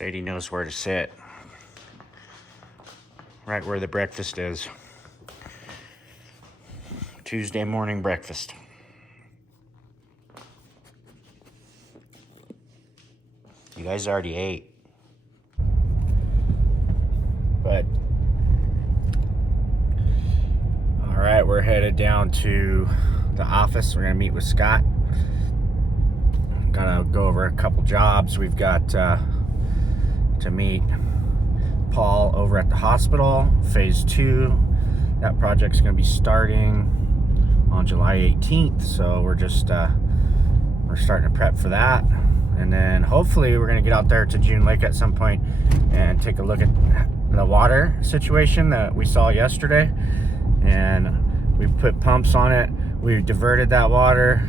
Sadie knows where to sit. Right where the breakfast is. Tuesday morning breakfast. You guys already ate. But all right, we're headed down to the office. We're gonna meet with Scott. Gotta go over a couple jobs. We've got to meet Paul over at the hospital, phase 2. That project's gonna be starting on July 18th. So we're just we're starting to prep for that. And then hopefully we're gonna get out there to June Lake at some point and take a look at the water situation that we saw yesterday. And we put pumps on it. We diverted that water.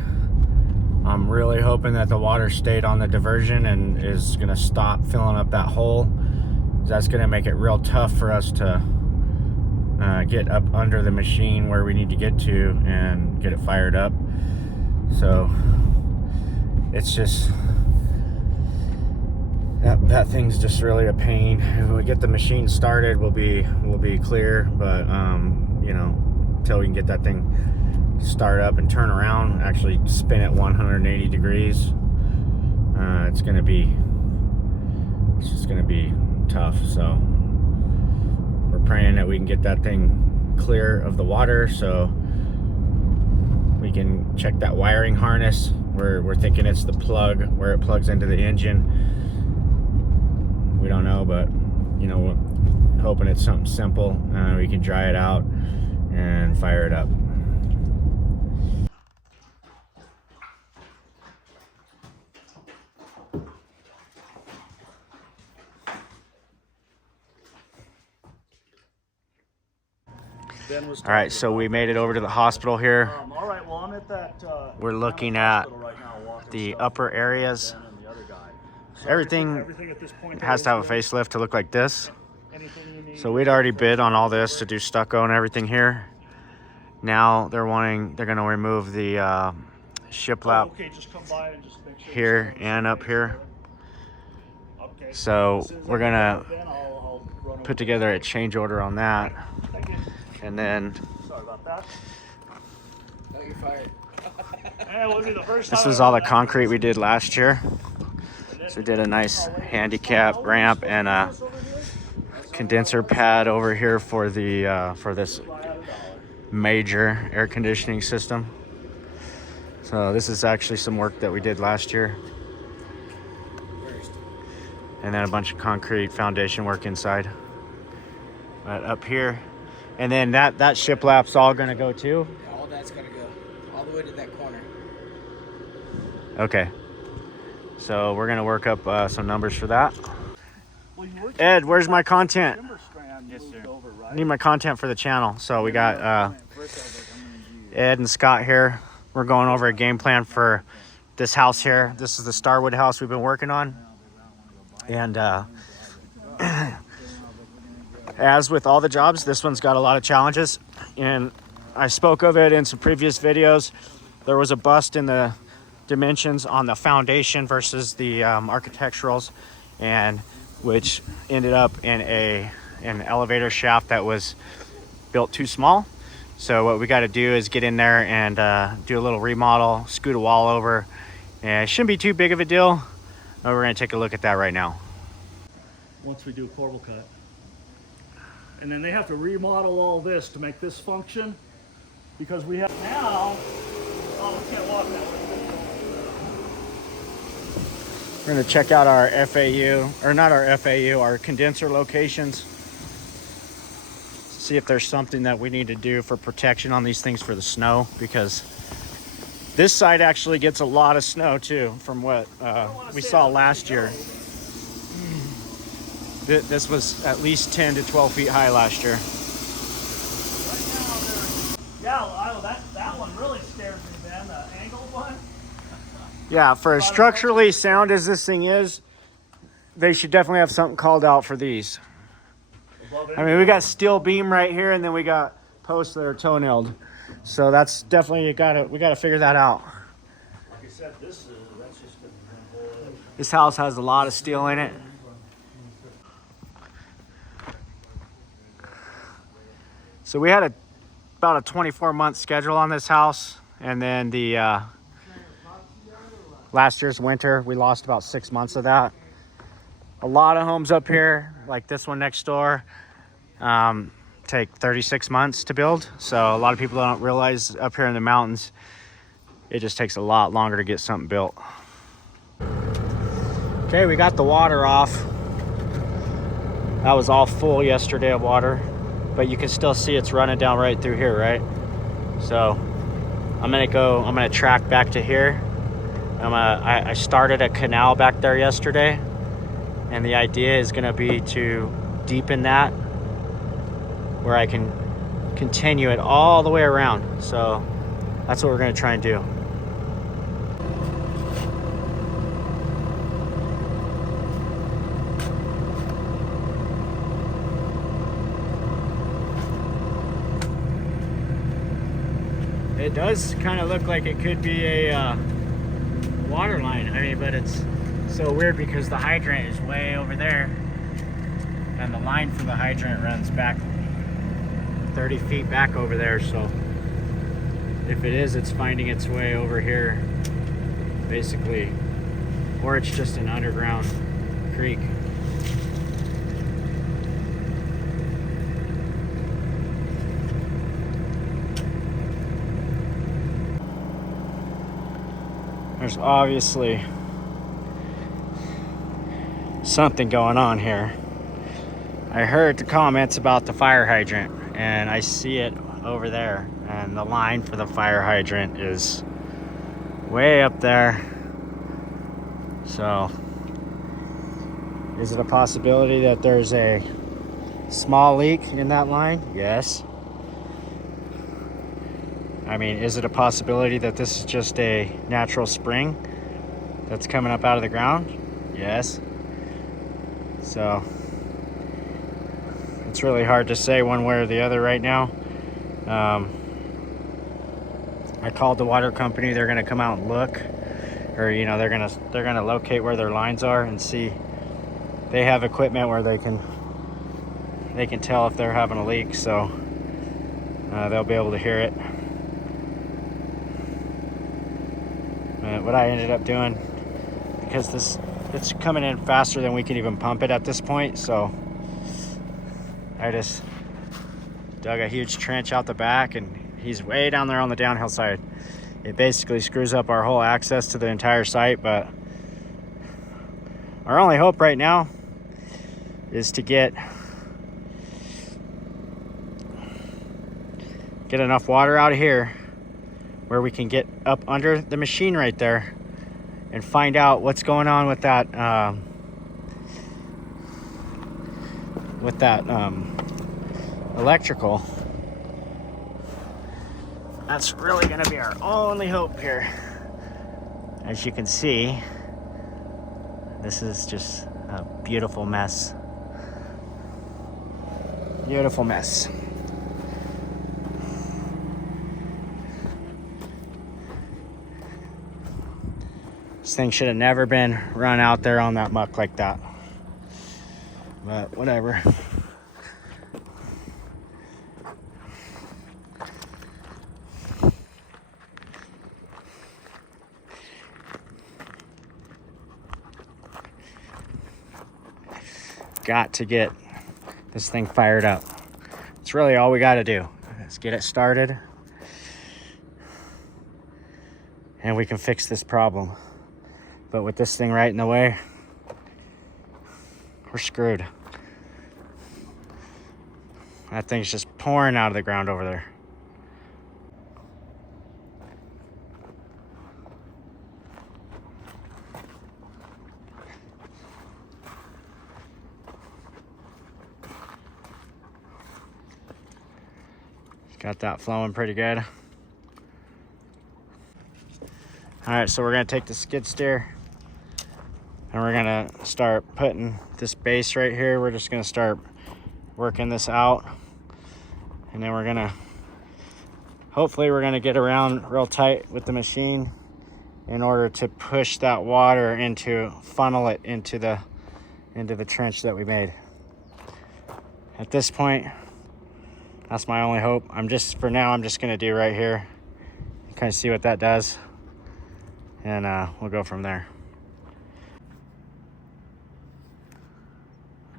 I'm really hoping that the water stayed on the diversion and is gonna stop filling up that hole. That's gonna make it real tough for us to get up under the machine where we need to get to and get it fired up. So it's just, that thing's just really a pain. When we get the machine started, we'll be clear, but you know, until we can get that thing start up and turn around, actually spin it 180 degrees, it's just gonna be tough. So we're praying that we can get that thing clear of the water so we can check that wiring harness. We're thinking it's the plug where it plugs into the engine. We don't know, but you know, hoping it's something simple. We can dry it out and fire it up. All right, so we made it over to the hospital here. All right, well, I'm at that. We're looking at the upper areas. Everything at this point has to have a facelift to look like this. So we'd already bid on all this to do stucco and everything here. Now they're gonna remove the shiplap here and up here. So we're gonna put together a change order on that. And then sorry about that. No, you're fired. This is all the concrete we did last year. So we did a nice handicap ramp and a condenser pad over here for the for this major air conditioning system. So this is actually some work that we did last year. And then a bunch of concrete foundation work inside. But up here, and then that shiplap's all gonna go too? Yeah, all that's gonna go all the way to that corner. Okay. So we're gonna work up some numbers for that. Ed, where's my content? Yes, sir. I need my content for the channel. So we got Ed and Scott here. We're going over a game plan for this house here. This is the Starwood house we've been working on. And as with all the jobs, this one's got a lot of challenges. And I spoke of it in some previous videos. There was a bust in the dimensions on the foundation versus the architecturals, and which ended up in an elevator shaft that was built too small. So what we got to do is get in there and do a little remodel, scoot a wall over, and it shouldn't be too big of a deal. But we're going to take a look at that right now. Once we do a corbel cut, and then they have to remodel all this to make this function, because we have now. Oh, we can't walk that way. We're going to check out our FAU, or not our FAU, our condenser locations. See if there's something that we need to do for protection on these things for the snow, because this side actually gets a lot of snow too from what we saw last year. This was at least 10 to 12 feet high last year. Yeah, that one really scares me, man. The angled one. Yeah, for as structurally sound as this thing is, they should definitely have something called out for these. I mean, we got steel beam right here, and then we got posts that are toe-nailed. So that's definitely, we gotta figure that out. Like I said, that's just This house has a lot of steel in it. So we had about a 24-month schedule on this house, and then the last year's winter we lost about 6 months of that. A lot of homes up here, like this one next door, take 36 months to build. So a lot of people don't realize up here in the mountains, it just takes a lot longer to get something built. Okay, we got the water off. That was all full yesterday of water, but you can still see it's running down right through here, right? So I'm gonna track back to here. I started a canal back there yesterday, and the idea is gonna be to deepen that where I can continue it all the way around. So that's what we're gonna try and do. It does kind of look like it could be a water line. I mean, but it's so weird because the hydrant is way over there, and the line for the hydrant runs back 30 feet back over there. So if it is, it's finding its way over here, basically, or it's just an underground creek. There's obviously something going on here. I heard the comments about the fire hydrant, and I see it over there, and the line for the fire hydrant is way up there. So is it a possibility that there's a small leak in that line? Yes. I mean, is it a possibility that this is just a natural spring that's coming up out of the ground? Yes. So it's really hard to say one way or the other right now. I called the water company. They're gonna come out and look, or you know, they're gonna locate where their lines are and see. They have equipment where they can tell if they're having a leak, so they'll be able to hear it. What I ended up doing, because it's coming in faster than we can even pump it at this point, so I just dug a huge trench out the back, and he's way down there on the downhill side. It basically screws up our whole access to the entire site, but our only hope right now is to get enough water out of here where we can get up under the machine right there and find out what's going on with that electrical. That's really gonna be our only hope here. As you can see, this is just a beautiful mess. Beautiful mess. This thing should have never been run out there on that muck like that. But whatever. Got to get this thing fired up. It's really all we got to do. Let's get it started, and we can fix this problem. But with this thing right in the way, we're screwed. That thing's just pouring out of the ground over there. Got that flowing pretty good. All right, so we're gonna take the skid steer and we're gonna start putting this base right here. We're just gonna start working this out, and then hopefully we're gonna get around real tight with the machine in order to push that water funnel it into the trench that we made. At this point, That's my only hope. For now, I'm just gonna do right here. Kind of see what that does. And we'll go from there.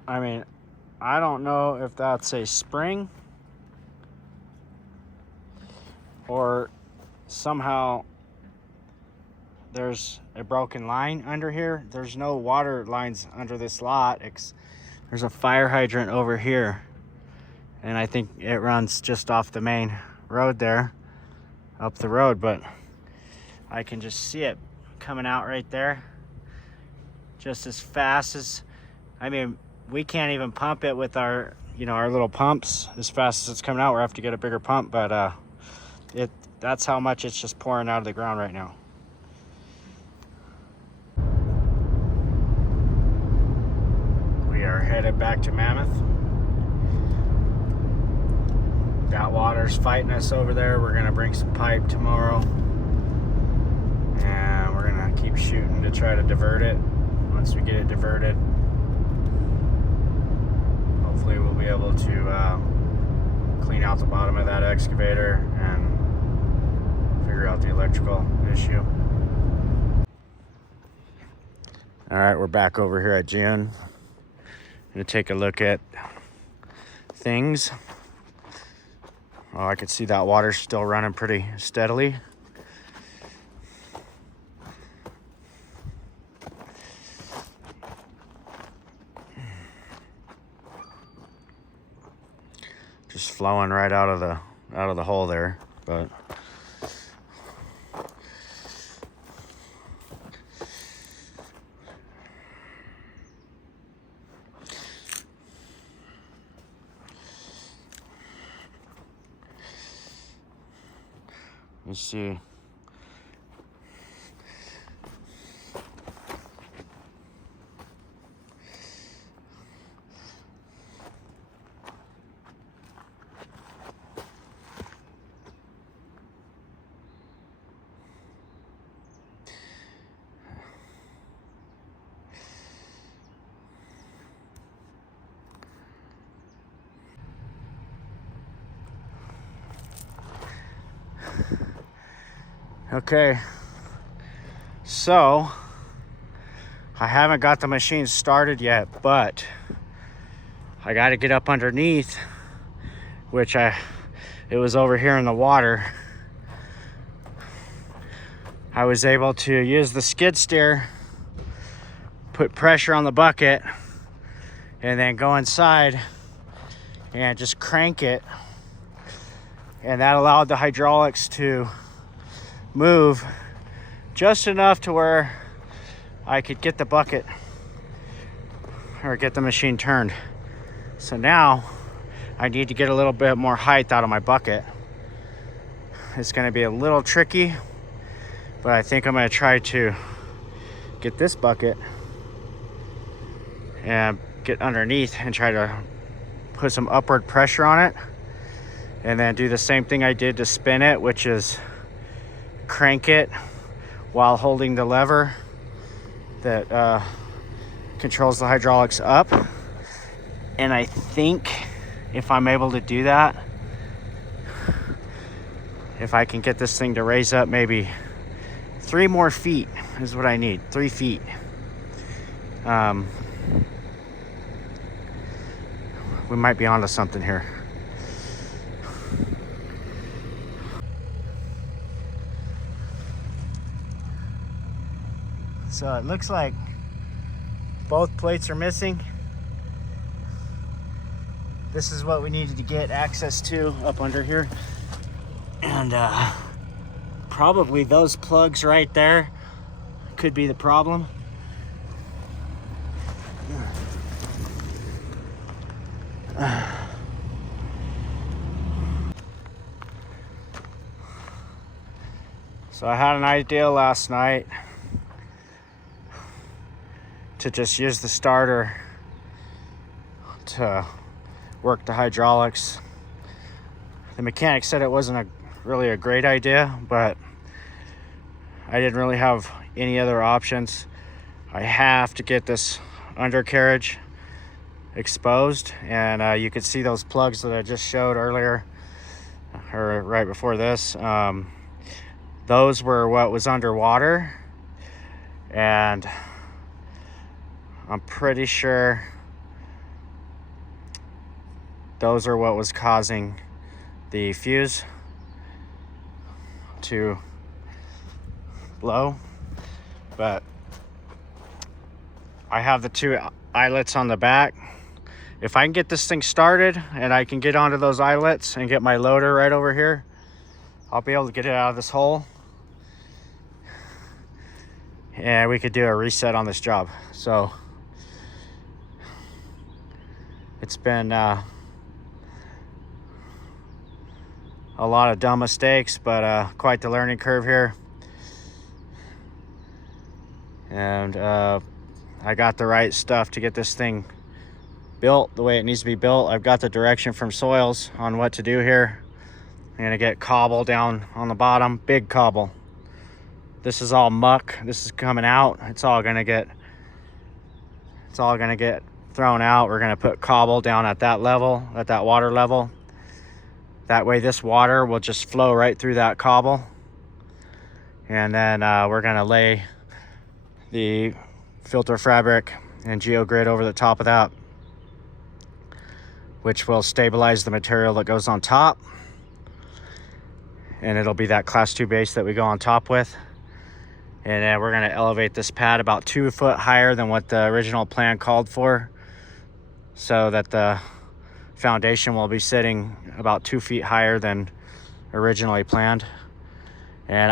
I mean, I don't know if that's a spring or somehow there's a broken line under here. There's no water lines under this lot. There's a fire hydrant over here, and I think it runs just off the main road there, up the road, but I can just see it coming out right there just as fast as, I mean, we can't even pump it with our, our little pumps as fast as it's coming out. We have to get a bigger pump, but that's how much it's just pouring out of the ground right now. We are headed back to Mammoth. That water's fighting us over there. We're gonna bring some pipe tomorrow, and we're gonna keep shooting to try to divert it. Once we get it diverted, hopefully we'll be able to clean out the bottom of that excavator and figure out the electrical issue. All right, we're back over here at June. Gonna take a look at things. Oh, I can see that water's still running pretty steadily. Just flowing right out of the hole there, but let's see. Okay, so I haven't got the machine started yet, but I got to get up underneath, which it was over here in the water. I was able to use the skid steer, put pressure on the bucket, and then go inside and just crank it, and that allowed the hydraulics to move just enough to where I could get the bucket or get the machine turned. So now I need to get a little bit more height out of my bucket. It's going to be a little tricky, but I think I'm going to try to get this bucket and get underneath and try to put some upward pressure on it, and then do the same thing I did to spin it, which is crank it while holding the lever that controls the hydraulics up. And I think if I'm able to do that, if I can get this thing to raise up maybe 3 more feet is what I need. 3 feet. We might be onto something here. So it looks like both plates are missing. This is what we needed to get access to up under here. And probably those plugs right there could be the problem. So I had an idea last night to just use the starter to work the hydraulics. The mechanic said it wasn't really a great idea, but I didn't really have any other options. I have to get this undercarriage exposed, and you could see those plugs that I just showed earlier, or right before this. Those were what was underwater, and I'm pretty sure those are what was causing the fuse to blow. But I have the 2 eyelets on the back. If I can get this thing started and I can get onto those eyelets and get my loader right over here, I'll be able to get it out of this hole, and we could do a reset on this job. So it's been a lot of dumb mistakes, but quite the learning curve here. And I got the right stuff to get this thing built the way it needs to be built. I've got the direction from Soils on what to do here. I'm gonna get cobble down on the bottom, big cobble. This is all muck. This is coming out. It's all gonna get thrown out. We're gonna put cobble down at that level, at that water level. That way this water will just flow right through that cobble. And then we're gonna lay the filter fabric and geogrid over the top of that, which will stabilize the material that goes on top. And it'll be that class 2 base that we go on top with. And then we're gonna elevate this pad about 2 foot higher than what the original plan called for, so that the foundation will be sitting about 2 feet higher than originally planned. And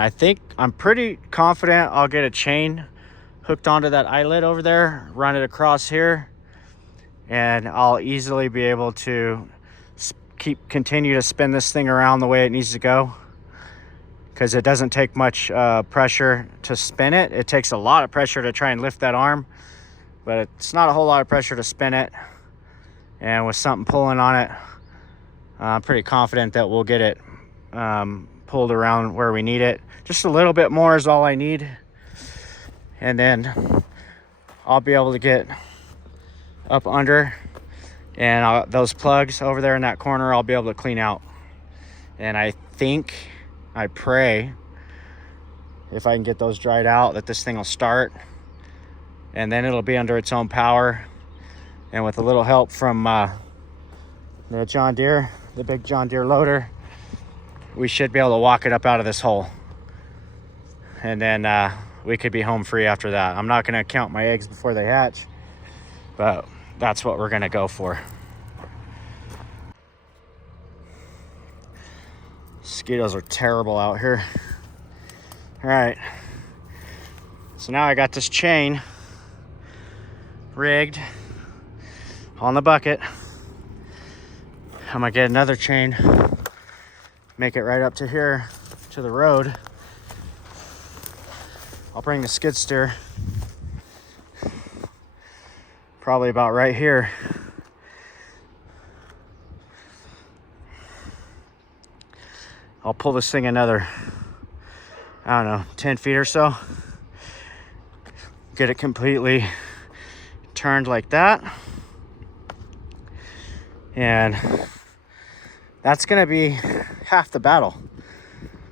I'm pretty confident I'll get a chain hooked onto that eyelet over there, run it across here, and I'll easily be able to continue to spin this thing around the way it needs to go, because it doesn't take much pressure to spin it. It takes a lot of pressure to try and lift that arm, but it's not a whole lot of pressure to spin it. And with something pulling on it, I'm pretty confident that we'll get it pulled around where we need it. Just a little bit more is all I need, and then I'll be able to get up under, and those plugs over there in that corner I'll be able to clean out. And I pray, if I can get those dried out, that this thing will start, and then it'll be under its own power. And with a little help from the John Deere, the big John Deere loader, we should be able to walk it up out of this hole. And then we could be home free after that. I'm not gonna count my eggs before they hatch, but that's what we're gonna go for. Mosquitoes are terrible out here. All right, so now I got this chain rigged on the bucket. I'm gonna get another chain, make it right up to here to the road. I'll bring the skid steer probably about right here. I'll pull this thing another, I don't know, 10 feet or so. Get it completely turned like that. And that's gonna be half the battle,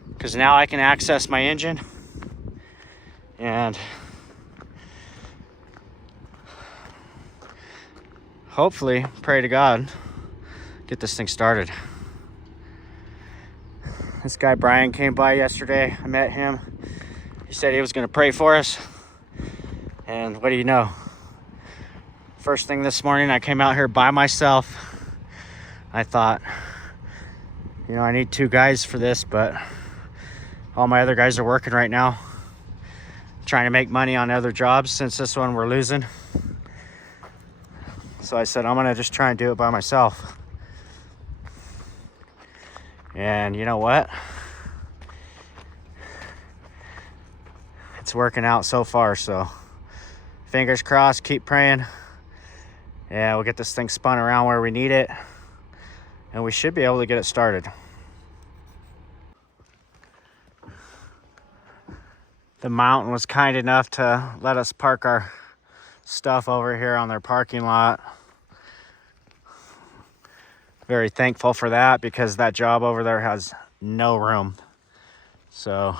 because now I can access my engine and hopefully, pray to God, get this thing started. This guy Brian came by yesterday. I met him. He said he was gonna pray for us. And what do you know? First thing this morning, I came out here by myself. I thought, you know, I need 2 guys for this, but all my other guys are working right now, trying to make money on other jobs, since this one we're losing. So I said, I'm gonna just try and do it by myself. And you know what? It's working out so far, so fingers crossed, keep praying. And we'll get this thing spun around where we need it, and we should be able to get it started. The mountain was kind enough to let us park our stuff over here on their parking lot. Very thankful for that because that job over there has no room. So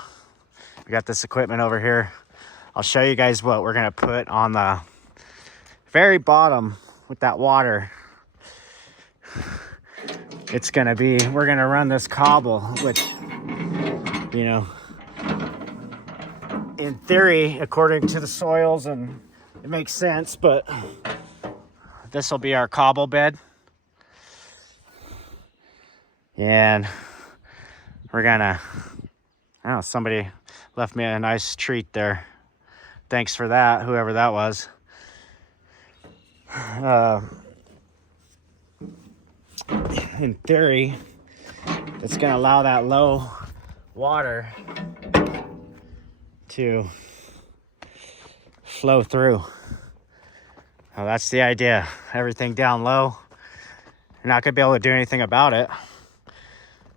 we got this equipment over here. I'll show you guys what we're gonna put on the very bottom with that water. It's gonna be, we're gonna run this cobble, which, you know, in theory, according to the soils, and it makes sense, but this will be our cobble bed. And we're gonna, I don't know, somebody left me a nice treat there. Thanks for that, whoever that was. In theory, it's gonna allow that low water to flow through. Now that's the idea. Everything down low, you're not gonna be able to do anything about it.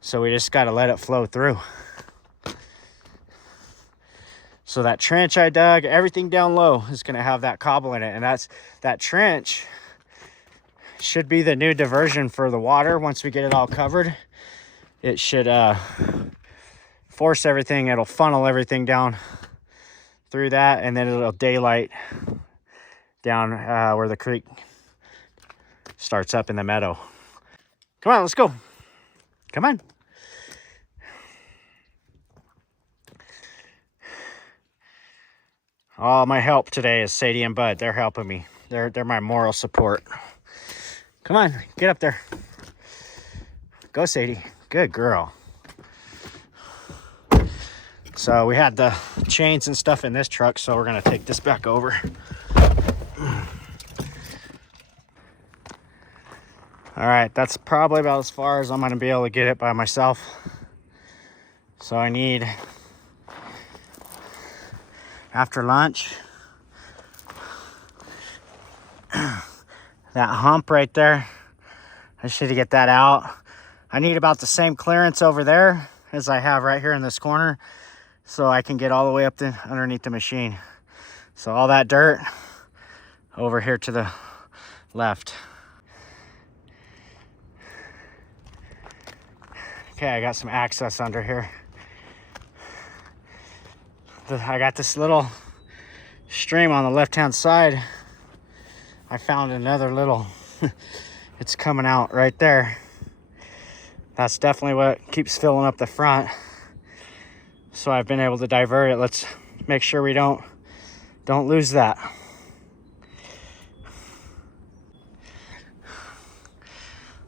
So we just gotta let it flow through. So that trench I dug, everything down low is gonna have that cobble in it. And that trench should be the new diversion for the water. Once we get it all covered, it should force everything, it'll funnel everything down through that, and then it'll daylight down where the creek starts up in the meadow. Come on, let's go. Come on. All my help today is Sadie and Bud. They're helping me. They're my moral support. Come on, get up there. Go, Sadie. Good girl. So we had the chains and stuff in this truck, so we're gonna take this back over. All right, that's probably about as far as I'm gonna be able to get it by myself. So I need, after lunch, that hump right there, I should get that out. I need about the same clearance over there as I have right here in this corner, so I can get all the way up to underneath the machine. So all that dirt over here to the left. Okay, I got some access under here. I got this little stream on the left-hand side. I found another little, it's coming out right there. That's definitely what keeps filling up the front. So I've been able to divert it. Let's make sure we don't lose that.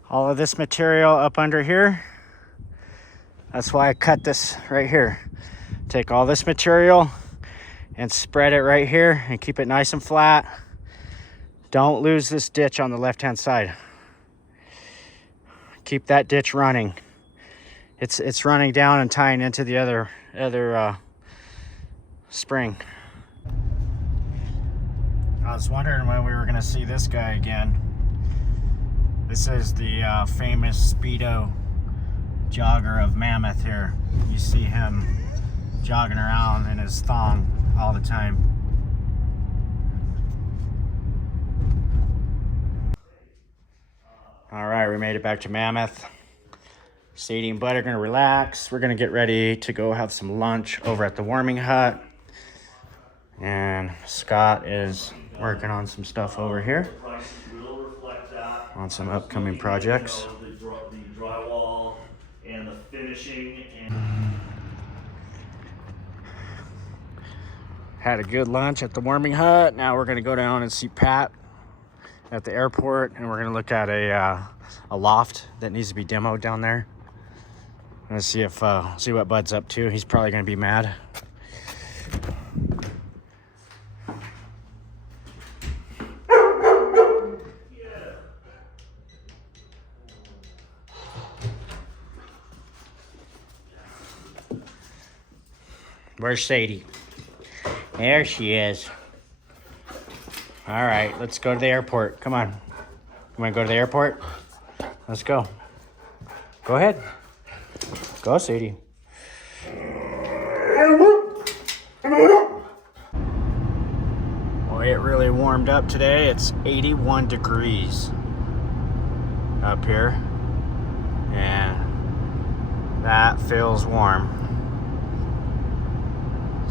All of this material up under here. That's why I cut this right here. Take all this material and spread it right here and keep it nice and flat. Don't lose this ditch on the left-hand side. Keep that ditch running. It's running down and tying into the other spring. I was wondering when we were gonna see this guy again. This is the famous Speedo jogger of Mammoth here. You see him jogging around in his thong all the time. All right, we made it back to Mammoth. Sadie and Bud are gonna relax. We're gonna get ready to go have some lunch over at the warming hut. And Scott is working on some stuff over here on some upcoming projects. The drywall and the finishing. Had a good lunch at the warming hut. Now we're gonna go down and see Pat at the airport, and we're gonna look at a loft that needs to be demoed down there. Let's see if see what Bud's up to. He's probably gonna be mad. Where's Sadie? There she is. All right, let's go to the airport. Come on. You want to go to the airport? Let's go. Go ahead. Go, Sadie. Boy, it really warmed up today. It's 81 degrees up here. and that feels warm.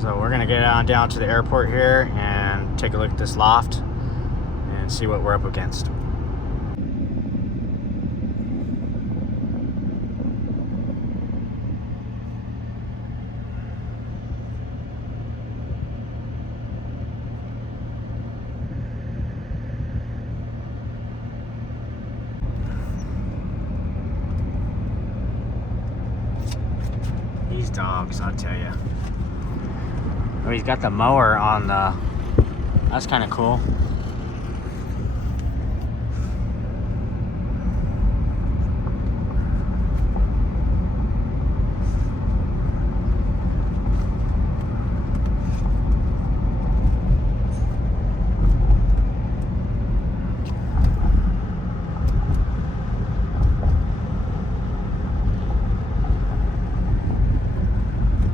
So we're gonna get on down to the airport here and take a look at this loft and see what we're up against. These dogs, I'll tell you. Oh, he's got the mower on the, that's kind of cool.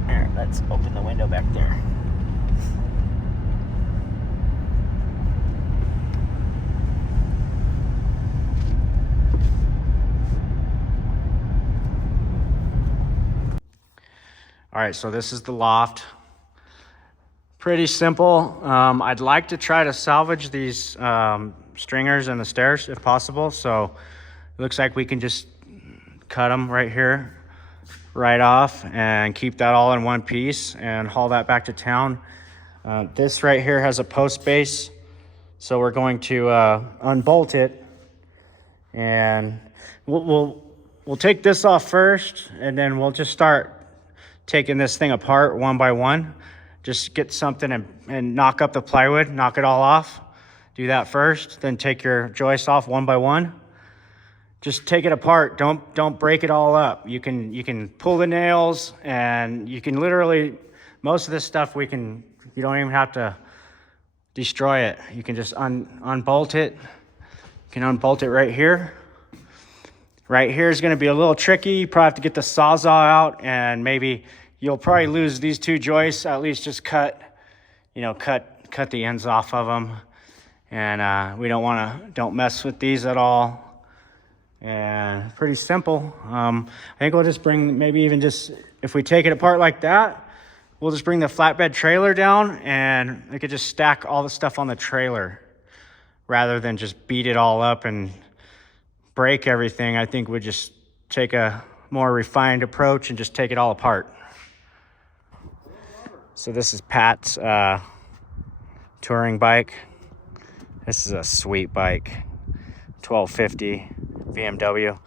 Here, let's open the window back there. All right, so this is the loft. Pretty simple. I'd like to try to salvage these stringers and the stairs if possible. So it looks like we can just cut them right here, right off, and keep that all in one piece and haul that back to town. This right here has a post base. So we're going to unbolt it, and we'll take this off first, and then we'll just start taking this thing apart one by one. Just get something and knock up the plywood, knock it all off. Do that first, then take your joists off one by one. Just take it apart. Don't break it all up. You can pull the nails, and you can literally, most of this stuff you don't even have to destroy it. You can just unbolt it. You can unbolt it right here. Right here is going to be a little tricky. You probably have to get the Sawzall out, and maybe you'll probably lose these two joists. At least just cut the ends off of them. And we don't mess with these at all. And pretty simple. I think we'll just bring, maybe even just, if we take it apart like that, we'll just bring the flatbed trailer down, and we could just stack all the stuff on the trailer rather than just beat it all up and break everything. I think we'd just take a more refined approach and just take it all apart. So this is Pat's touring bike. This is a sweet bike, 1250 BMW.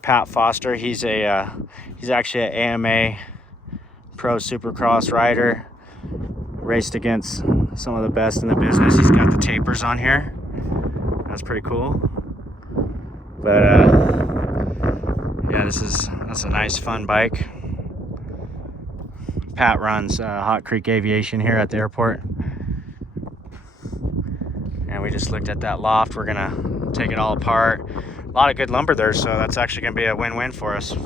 Pat Foster, he's actually an AMA pro supercross rider. Raced against some of the best in the business. He's got the tapers on here. That's pretty cool. But yeah, that's a nice fun bike. Pat runs Hot Creek Aviation here at the airport. And we just looked at that loft. We're gonna take it all apart. A lot of good lumber there, so that's actually gonna be a win-win for us.